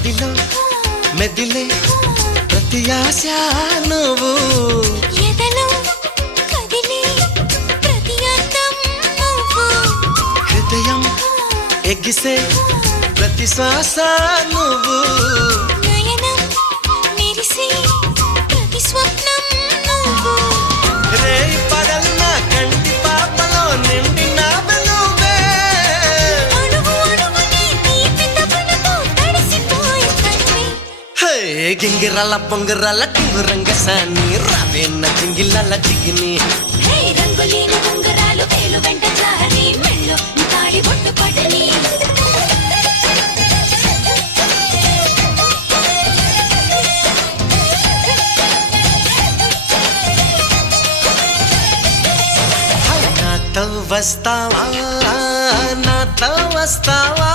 మదిలో మెదిలే ప్రతి ఆశ నువ్వు ఎదలో కదిలే ప్రతి అర్థం నువ్వు హృదయం ఎగిసే ప్రతి శ్వాస నువ్వు నయనం మెరిసే ప్రతి స్వప్నం నువ్వు రేయి పగలున కంటి పాపలో నిండిన నువ్వే అణువు అణువుని తీపి తపనతో తడిసిపోయే తనువే హే గింగిరాల పొంగిరాల టింగురంగ సాని రావేన్న జింగిలాల జిగిని హే రంగులీని ఉంగరాలు వేలు వెంట జారి మెళ్ళు తాళి బొట్టు పడని నాతో వస్తావా నాతో వస్తావా